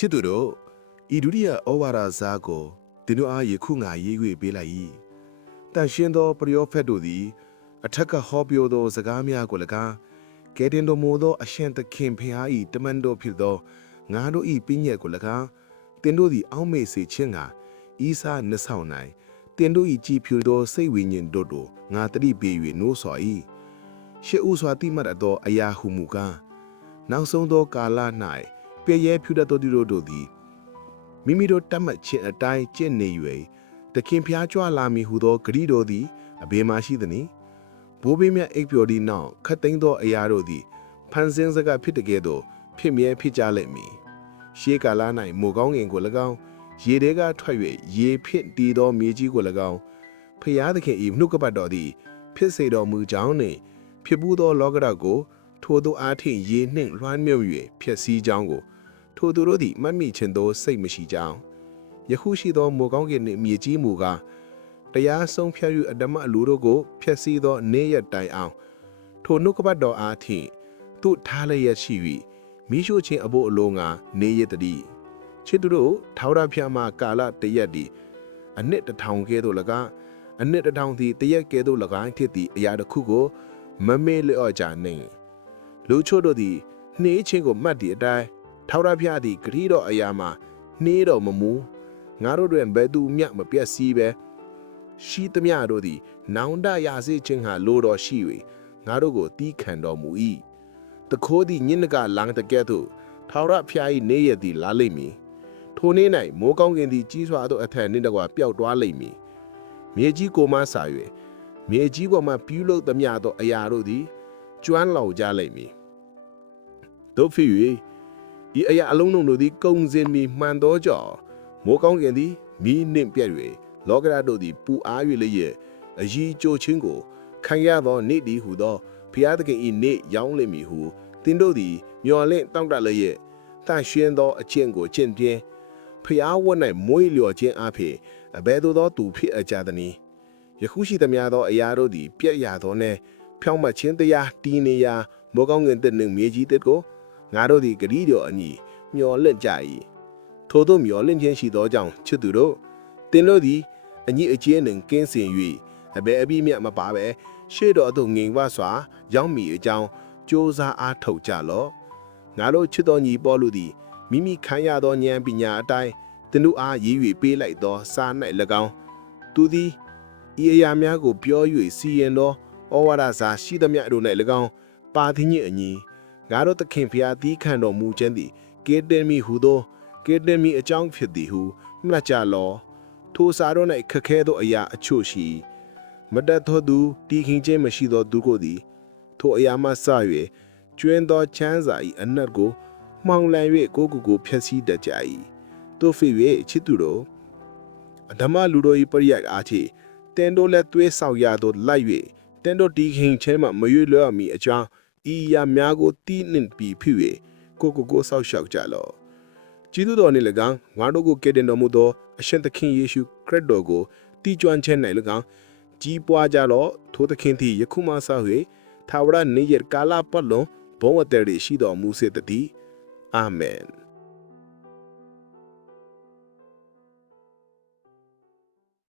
ချစ်သူတို့ဤဒုတိယဩဝါဒဇာကိုသင်တို့အားယခုငါရေး၍ပေးလိုက်၏တန်ရှင်းသောပရိယောဖက်တို့သည် အထက်ကဟောပြောသောစကားများကို၎င်းကဲတင်တော်မူသော အရှင်သခင်ဖျား၏တမန်တော်ဖြစ်သောငါတို့၏ပညတ်ကို၎င်းသင်တို့သည် အောက်မေ့စေခြင်းကဤစာနှဆောင်နိုင်သင်တို့၏ကြည်ဖြူသောစိတ်ဝိညာဉ်တို့တို့ငါတတိပေး၍နိုးစွာ၏ရှေးဥစွာတိမှတ်သောအရာဟုမူကားနောက်ဆုံးသောကာလ၌ ပြည့်ရဲဖြူတတ်သောသူတို့တို့သည်မိမိတို့တတ်မှတ်ခြင်းအတိုင်းကျင့်နေ၍တခင်ဖျားကြွလာမည်ဟုသောဂရိတော်သည်အဘယ်မှရှိသနည်းဘိုးဘေးမြတ်အိပ်ပျော်သည့်နောက်ခတ်သိမ်းသောအရာတို့သည်ဖန်ဆင်းစကားဖြစ်တကယ်သောဖြစ်မြဲဖြစ်ကြလိမ့်မည်ရှေးကာလ၌မိုကောင်းငင်ကို၎င်းရေထဲကထွက်၍ရေဖြစ်တည်သောမြေကြီးကို၎င်းဖျားသခင်၏နှုတ်ကပတ်တော်သည်ဖြစ်စေတော်မူကြောင်းနှင့်ဖြစ်ပူးသောလောကဓာတ်ကိုထိုသူအားထင်ရေနှင့်လွှမ်းမြုပ်၍ဖျက်ဆီးကြောင်းကို ထိုသူတို့သည်မှတ်မိခြင်းသောစိတ်မရှိကြောင်းယခုရှိသောမိုကောင်းကင်နှင့်မြေကြီးမူကားတရားဆုံးဖြတ်၍အတ္တမအလိုတို့ကိုဖျက်ဆီးသောနေ့ရက်တိုင်အောင်ထိုနှုတ်ကပတ်တော်အားထင်သူထားလျက်ရှိ၍မိရှုခြင်းအဖို့အလိုငါနေရတည်းချစ်သူတို့ထာဝရဖျားမှာကာလတရက်သည်အနှစ်တစ်ထောင်ကဲ့သို့၎င်းအနှစ်တစ်ထောင်သည်တရက်ကဲ့သို့၎င်းဖြစ်သည့်အရာတစ်ခုကိုမမေ့လျော့ကြနှင့်လူချို့တို့သည်နှေးခြင်းကိုမှတ်သည့်အတိုင်း ထာဝရဘုရားသည်ဂရိတော်အရာမှာနှေးတော်မမူငါတို့တွင်ဘယ်သူမျှမပြည့်စည်ပဲရှိသမျှတို့သည် နောင်တရစေခြင်းဟာလိုတော်ရှိ၍ငါတို့ကိုတီးခံတော်မူ၏တခိုးသည်ညင်နကလန်းတကဲ့သို့ထာဝရဘုရား၏နေရသည်လာလိမ့်မည်ထိုနေ့၌မိုးကောင်းကင်သည်ကြီးစွာသောအထက်နှင့်တကွာပျောက်သွားလိမ့်မည်မြေကြီးကိုမဆာ၍မြေကြီးပေါ်မှပြုလုပ်သမျှသောအရာတို့သည်ကျွမ်းလောင်ကြလိမ့်မည်တို့ဖြစ်၍ ဤအရာအလုံးစုံတို့သည်ကုံစင်မီမှန်သောကြောင့်မိုးကောင်းကင်သည်မိနှင့်ပြည့်၍လောကရတို့သည်ပူအား၍လည်းရဲ့အကြီးကြိုခြင်းကိုခံရသောနေ့သည်ဟုသောဘုရားသခင်၏နေ့ရောင်းလိမ့်မည်ဟုသင်တို့သည်မျော်လင့်တောင့်တလည်းရဲ့တန်ရှင်းသောအကျင့်ကိုကျင့်ပြင်းဖျားဝတ်၌မွေးလျော်ခြင်းအဖြစ်အဘယ်သို့သောသူဖြစ်အပ်ကြသနည်းယခုရှိသမျှသောအရာတို့သည်ပြက်ရသောနှင့်ဖြောင်းမချင်းတရားတီးနေရာမောကောင်းငင်တဲ့နှင့်မြေကြီးတစ်ကို ငါတို့သည်ဂရီတော်အညီမျော်လင့်ကြ၏ထို့သောမျော်လင့်ခြင်းရှိသောကြောင့်ချစ်သူတို့သင်တို့သည်အညီအကျေးနှင့်ကင်းစင်၍အဘယ်အပြည့်မြတ်မပါပဲရှေ့တော်သို့ငင်ဝစွာ ရောက်မည်အကြောင်းကြိုးစားအားထုတ်ကြလော့ငါတို့ချစ်တော်ညီပေါ်လူသည်မိမိခံရသောဉာဏ်ပညာအတိုင်းသင်တို့အားရည်၍ပေးလိုက်သောစာ၌၎င်းသူသည်ဤအရာများကိုပြော၍စီရင်သောဩဝါဒစာရှိသမျှတို့၌၎င်းပါသည်ညအညီ ငါတို့သခင်ဖျားသီးခံတော်မူခြင်းသည်ကေတင်မီဟုသောကေတင်မီအကြောင်းဖြစ်သည်ဟုမှတ်ကြလောထိုစာတို့၌ခက်ခဲသောအရာအချို့ရှိမတတ်သောသူတီခင်ခြင်းမရှိသောသူကိုသည်ထိုအရာမှစ၍ကျွင်းသောချမ်းစာ၏အနက်ကိုမှောင်လန်၍ကိုကိုကိုဖျက်ဆီးတတ်ကြ၏တို့ဖြစ်၍ချစ်သူတို့အဓမ္မလူတို့၏ပရိယတ်အားဖြင့်တင်တို့လည်းသွေးဆောက်ရသောလိုက်၍တင်တို့ဒီခင်ချင်းမှမရွေ့လျော့မီအကြောင်း ဤရာများကိုတီးနှင့်ပြီးဖြစ်၍ကိုကိုကိုဆောက်ရှောက်ကြလော့ကျေးဇူးတော်နှင့်၎င်းငါတို့ကိုကယ်တင်တော်မူသောအရှင်သခင်ယေရှုခရစ်တော်ကိုတီးကျွမ်းခြင်း၌၎င်းကြီးပွားကြလော့ထိုသခင်သည်ယခုမှစ၍သာဝရနေရကာလပတ်လုံးဘုံအတ္တရရှိတော်မူစေတည်းအာမင်